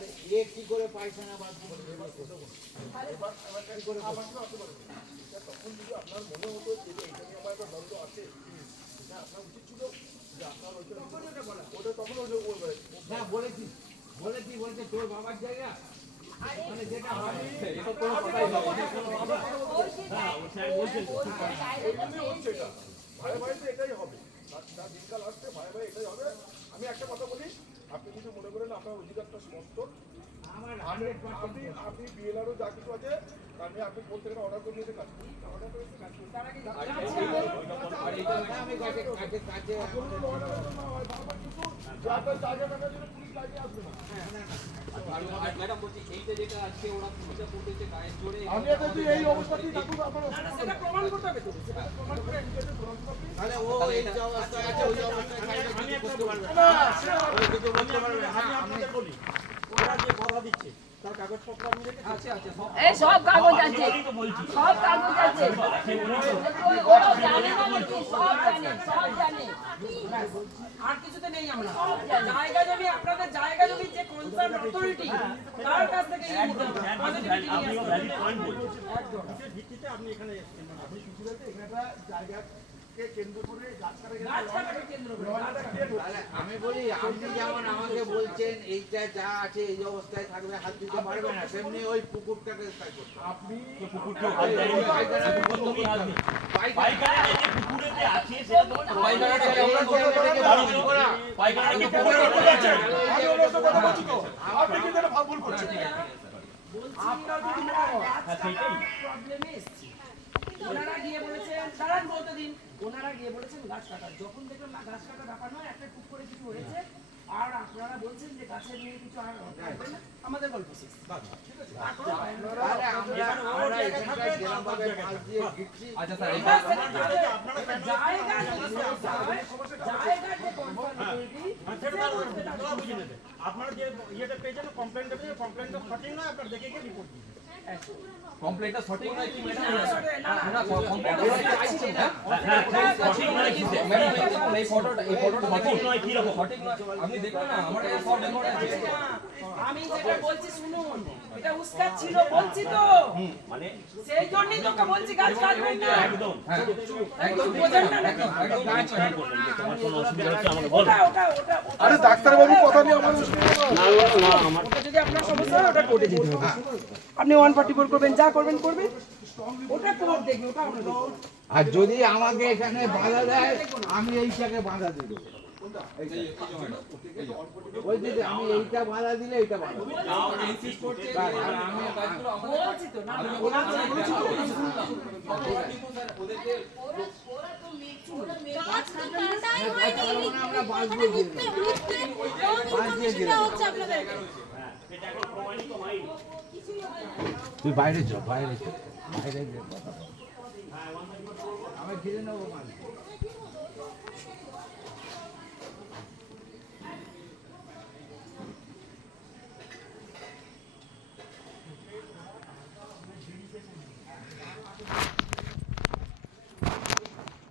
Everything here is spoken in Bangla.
আরে এ কি করে পায়খানা বাদ দিয়ে তখন যদি আপনার মনে হতো যে এইটা নিয়ে আমার একটা দ্বন্দ্ব আছে, সেটা আপনার উচিত ছিল যে আপনার ওটা তখন বলবে না বলেছি বলছে তোর বাবার জায়গা মানে যেটা হয় ভাই ভাই তো এটাই হবে, তার দিনকাল আসছে ভাই ভাই এটাই হবে। আমি একটা কথা বলি, আপনি যদি মনে করেন আপনার অধিকারটা সমস্ত আপনি বিএলআরও যা কিছু আছে তার নিয়ে আপনি কোর্ট থেকে অর্ডার করে নিয়ে কাজ করুন, অর্ডার করে কাজ করুন। পুলিশ লাগিয়ে আসবে না। আমি যদি এই অবস্থাতেই থাকুন আপনার প্রমাণ করতে হবে তো, প্রমাণ করে তাহলে ও এই যে অবস্থায় আছে ওই অবস্থায় আমি আপনাদের বলি, ওরা যে কথা দিচ্ছে তার কাগজপত্র আমি রেখে এই সব কাগজ আছে, সব কাগজ আছে, ওরা জানে না নাকি? সব জানে। আর কিছুতে নেই আমরা জায়গা জমি, আপনাদের জায়গা জমি যে কনসার্ন অথরিটি তার কাছ থেকে পজিটিভিটি নিয়ে আপনি আসতে ভ্যালিড পয়েন্ট বলছেন। কিসের ভিত্তিতে আপনি এখানে এসেছেন? মানে আপনি কিছু বলতে এখানে একটা জায়গাকে কেন্দ্র করে গাছ কাটাকে কেন্দ্র করে তাহলে আমি বলি আপনি যেমন আমাকে বলছেন এইটা যা আছে এই অবস্থায় থাকবে, হাত দিতে পারবে না, তেমনি ওই পুকুরটাকে তাই করতে হবে। আপনি পায়খানা যে পুকুরেতে আছে সেটা তো পায়খানা কি পুকুরে রেখে যাচ্ছেন? আমি ওনার সাথে কথা বলছি তো, আপনি কিন্তু এটা ভুল করছেন। আপনার যদি মনে হয় প্রবলেমে এসেছি, ওনারা গিয়ে বলেছেন দাঁড়ান বলতে দিন, ওনারা গিয়ে বলেছেন গাছ কাটার, যখন দেখলাম না গাছ কাটা ব্যাপার নয়, একটা টুক করে কিছু হয়েছে আর আপনারা বলছেন যে গাছের নিয়ে কিছু আর হবে না, আমাদের গল্প শেষ। তাহলে আমরা এখানটায় যেরকমভাবে মাছ দিয়ে দিচ্ছি জায়গার যে কনসার্ন অথরিটি বুঝে নেবে। আপনারা যে ইয়েটা পেয়েছেন কমপ্লেনটা পেয়েছেন, কমপ্লেনটা সঠিক নয়, আপনারা দেখে গিয়ে রিপোর্ট দিন। কমপ্লেইনটা সঠিক নয় কি ম্যাডাম? না কমপ্লেইনটা সঠিক নয় কি ম্যাডাম? দেখুন এই ফটোটা সঠিক নয় কি রকম? সঠিক নয়, আপনি দেখুন না আমার কাছে সব রেকর্ড আছে। আমি যেটা বলছি শুনুন, এটা উস্কাত ছিল বলছি তো, মানে সেই জন্যই তোকে বলছি গাছ কাটবেন না। একদম হ্যাঁ একদম বোঝেন না নাকি? একদম তোমার কোনো অসুবিধা হচ্ছে আমাকে বলো। ওটা আরে ডাক্তারবাবু কথা নিয়ে আমাদের ওটা যদি আপনার সমস্যা হয় ওটা কোর্টে যেতে হবে। আপনি 144 করবেন, যা করবেন করবেন, ওটা কোর্ট দেখবে, ওটা আমরা দেখব। আর যদি আমাকে এখানে বাধা দেয় আমি এইটাকে বাধা দিয়ে দেবো। ওই দিদি আমি এইটা বাধা দিলে এইটা বাধা দেবো। আর আমি বলছি তো না না, ওরা বলছি তো। গাছ তো কাটাই হয়নি, আমরা বাদ দিয়ে দিই। এটা এখন প্রমাণিত হয়। তুই বাইরে চ, বাইরে চ, বাইরে আমি ঘিরে নেবো মাল।